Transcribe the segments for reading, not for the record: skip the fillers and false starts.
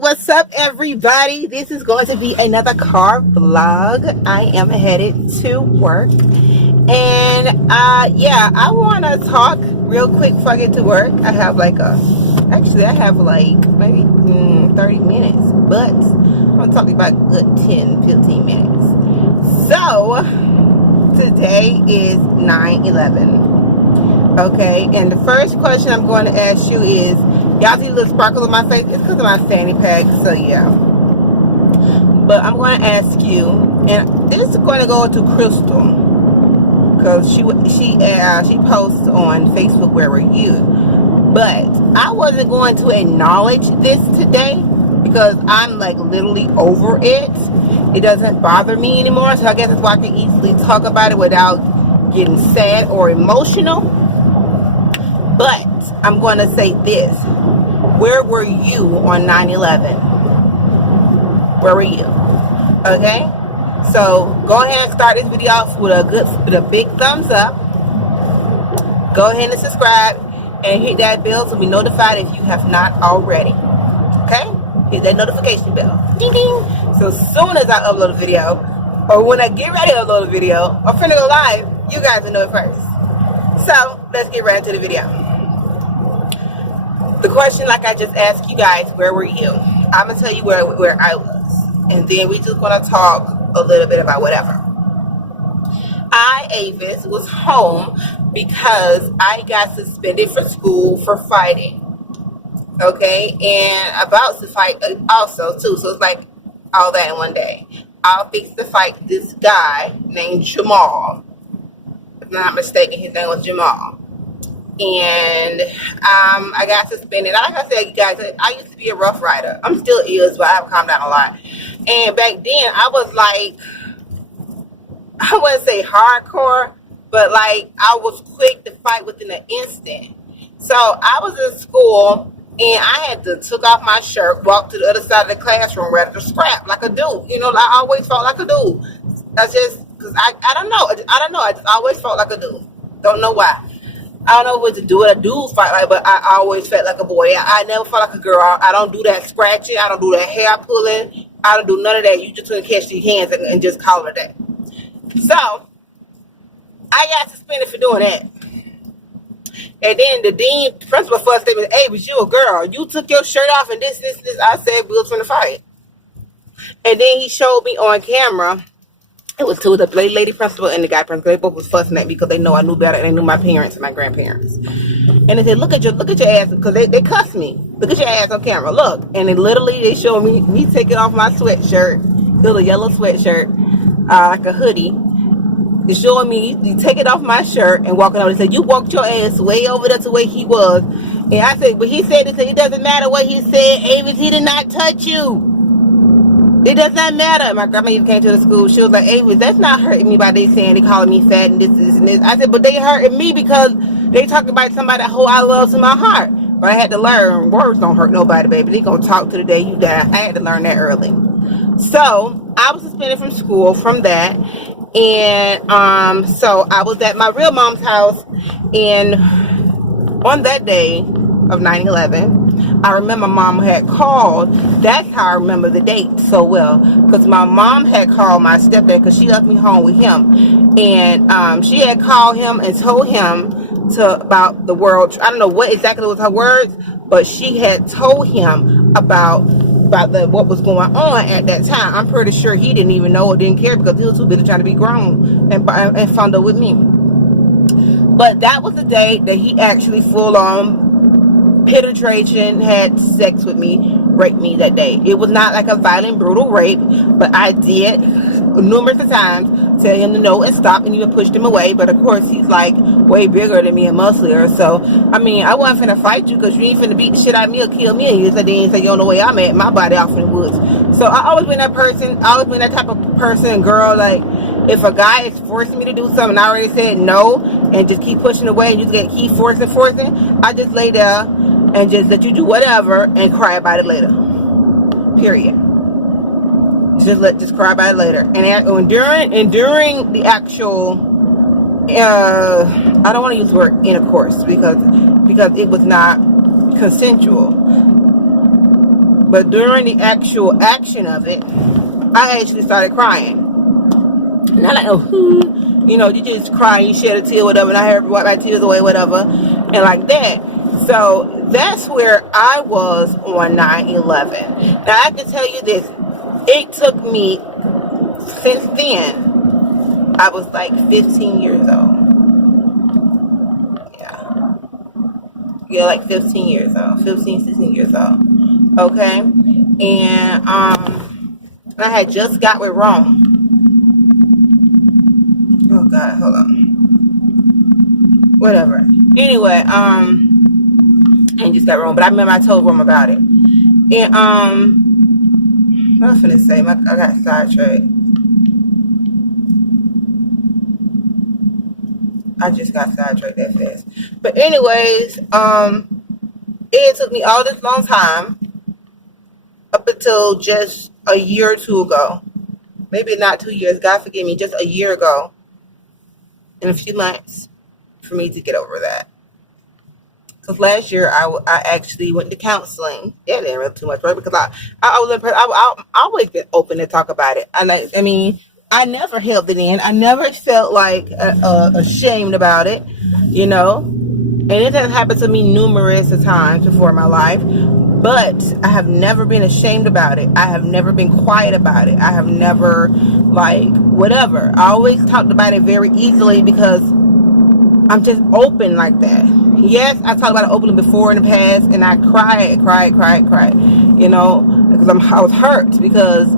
What's up, everybody? This is going to be another car vlog. I am headed to work, and yeah, I want to talk real quick before I get to work. I have like actually I have like maybe 30 minutes, but I'm gonna talk about good 10-15 minutes. So today is 9/11. Okay, and the first question I'm going to ask you is, y'all see the little sparkle on my face? It's because of my fanny pack, so yeah. But I'm going to ask you, and this is going to go to Crystal, because she posts on Facebook, where were you? But I wasn't going to acknowledge this today, because I'm like literally over it. It doesn't bother me anymore, so I guess that's why I can easily talk about it without getting sad or emotional. But I'm going to say this. Where were you on 9/11? Where were you? Okay? So go ahead and start this video off with a big thumbs up. Go ahead and subscribe and hit that bell to be notified if you have not already. Okay? Hit that notification bell. Ding ding. So as soon as I upload a video, or when I get ready to upload a video, or finna go live, you guys will know it first. So let's get right into the video. The question, like I just asked you guys, where were you? I'm gonna tell you where I was, and then we just gonna talk a little bit about whatever. Avis, was home because I got suspended for school for fighting. Okay, and about to fight also too. So it's like all that in one day. I'll fix to fight this guy named Jamal. If I'm not mistaken, his name was Jamal. And I got suspended. Like I said, you guys, I used to be a rough rider. I'm still is, but I've calmed down a lot. And back then, I was like, I wouldn't say hardcore, but like I was quick to fight within an instant. So I was in school, and I had to took off my shirt, walk to the other side of the classroom, ready to scrap like a dude. You know, I always felt like a dude. That's just because I don't know. I just always felt like a dude. Don't know why. I don't know what to do with a dude fight like, but I always felt like a boy. I never felt like a girl. I don't do that scratching. I don't do that hair pulling. I don't do none of that. You just want to catch these hands and just call it that. So I got suspended for doing that. And then the dean principal first statement, "Hey, was you a girl? You took your shirt off and this." I said we was going to fight. And then he showed me on camera. It was two, the lady principal and the guy principal. They both was fussing at me because they know I knew better, and they knew my parents and my grandparents. And they said, look at your ass, because they cussed me. Look at your ass on camera. Look. And then literally they showed me taking off my sweatshirt. It was a yellow sweatshirt, like a hoodie. They showing me you take it off my shirt and walking over. They said, you walked your ass way over there to where he was. And I said, but he said, it doesn't matter what he said. Avis, he did not touch you. It does not matter. My grandma even came to the school. She was like, Avis, that's not hurting me by they saying they calling me fat and this and this. I said, but they hurting me because they talking about somebody who I love to my heart. But I had to learn, words don't hurt nobody, baby. They gonna talk to the day you die. I had to learn that early. So I was suspended from school from that. And so I was at my real mom's house, and on that day of 9/11, I remember mom had called. That's how I remember the date so well, because my mom had called my stepdad, because she left me home with him, and she had called him and told him about the world. I don't know what exactly was her words, but she had told him about what was going on at that time. I'm pretty sure he didn't even know or didn't care, because he was too busy trying to be grown and fondle with me. But that was the day that he actually full on penetration, had sex with me, raped me that day. It was not like a violent, brutal rape, but I did numerous times tell him to no and stop, and even pushed him away. But of course, he's like way bigger than me and musclier. So I mean, I wasn't finna fight you, because you ain't finna beat the shit out of me or kill me. And you said, then say you don't know where I'm at, my body off in the woods. So I always been that person. I always been that type of person, girl. Like, if a guy is forcing me to do something, I already said no, and just keep pushing away, and you just keep forcing, I just lay there and just let you do whatever and cry about it later. Period. Just cry about it later. And during the actual I don't want to use the word intercourse because it was not consensual. But during the actual action of it, I actually started crying. And I like, you know, you just cry, you shed a tear, whatever, and I heard wipe my tears away, whatever, and like that. So that's where I was on 9/11. Now I can tell you this, it took me, since then, I was like 15 years old. Yeah, like 15 years old, 15, 16 years old. Okay, and I had just got with Rome. Oh God, hold on. Whatever. Anyway, and just got Rome, but I remember I told Rome about it. And what I was gonna say, I got sidetracked. I just got sidetracked that fast. But anyways, it took me all this long time up until just a year or two ago. Maybe not 2 years, God forgive me, just a year ago, in a few months, for me to get over that. Because last year I actually went to counseling. Yeah, it didn't really too much, right? Because I always get open to talk about it. I mean, I never held it in. I never felt like ashamed about it, you know. And it has happened to me numerous times before in my life. But I have never been ashamed about it. I have never been quiet about it. I have never, like, whatever. I always talked about it very easily because I'm just open like that. Yes, I talked about it openly before in the past, and I cried, you know, because I was hurt, because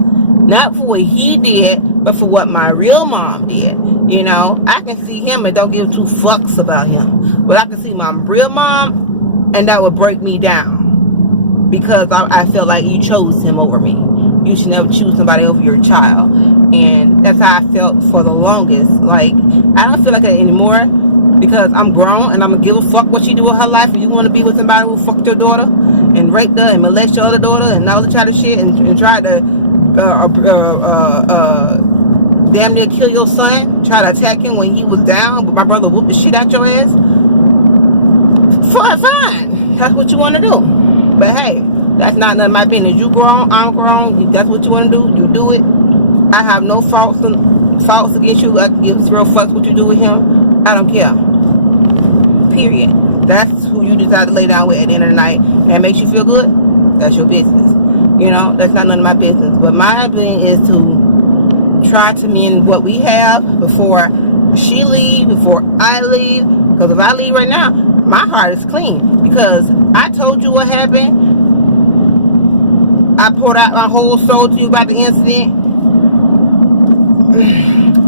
not for what he did, but for what my real mom did. You know, I can see him and don't give two fucks about him, but I can see my real mom, and that would break me down, because I felt like you chose him over me. You should never choose somebody over your child. And that's how I felt for the longest. Like, I don't feel like that anymore, because I'm grown and I'm gonna give a fuck what she do with her life. If you want to be with somebody who fucked your daughter and raped her and molested your other daughter and all the kind of shit, and tried to damn near kill your son, try to attack him when he was down, but my brother whooped the shit out your ass, fine, that's what you want to do. But hey, that's not none of my business. You grown, I'm grown. That's what you want to do, you do it. I have no faults against you. I give zero fucks what you do with him. I don't care. Period. That's who you decide to lay down with at the end of the night, and makes you feel good. That's your business. You know, that's not none of my business. But my business is to try to mend what we have before she leave, before I leave. Because if I leave right now, my heart is clean. Because I told you what happened. I poured out my whole soul to you about the incident.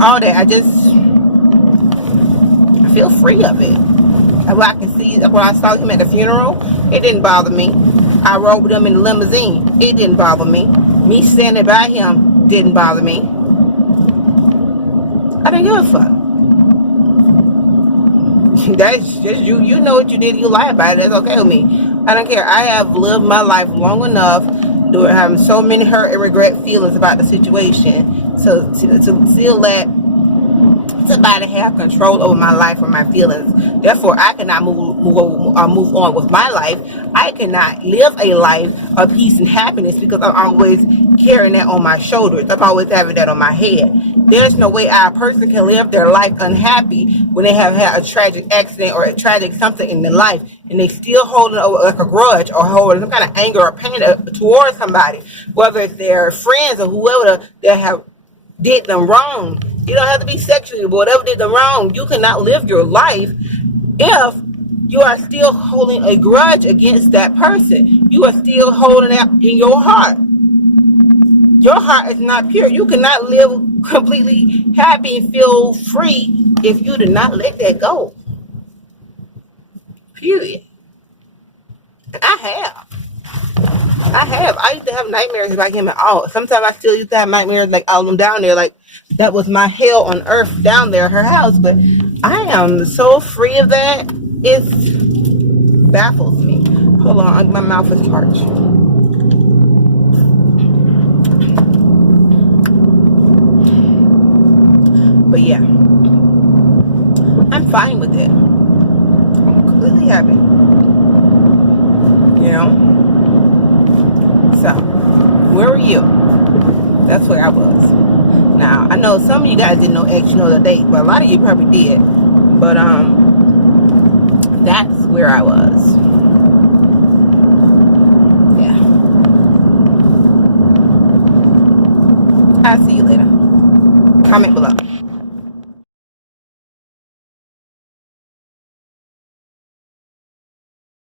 All that. I feel free of it. And what I can see, when I saw him at the funeral, it didn't bother me. I rode with him in the limousine. It didn't bother me. Me standing by him didn't bother me. I didn't give a fuck. That's just you. You know what you did. You lie about it. That's okay with me. I don't care. I have lived my life long enough to have so many hurt and regret feelings about the situation to still let somebody have control over my life or my feelings. Therefore, I cannot move on with my life. I cannot live a life of peace and happiness because I'm always carrying that on my shoulders. I'm always having that on my head. There's no way a person can live their life unhappy when they have had a tragic accident or a tragic something in their life, and they still holding like a grudge or holding some kind of anger or pain towards somebody, whether it's their friends or whoever that have did them wrong. You don't have to be sexually, but whatever did them wrong, you cannot live your life if you are still holding a grudge against that person. You are still holding that in your heart. Your heart is not pure. You cannot live completely happy and feel free if you do not let that go. Period. I used to have nightmares about him at all. Sometimes I still used to have nightmares like all of them down there. Like that was my hell on earth down there at her house. But I am so free of that. It baffles me. Hold on, my mouth is parched. But yeah, I'm fine with it. I'm completely happy. You know? So, where were you? That's where I was. Now, I know some of you guys didn't actually know the date, but a lot of you probably did. But, that's where I was. Yeah. I'll see you later. Comment below.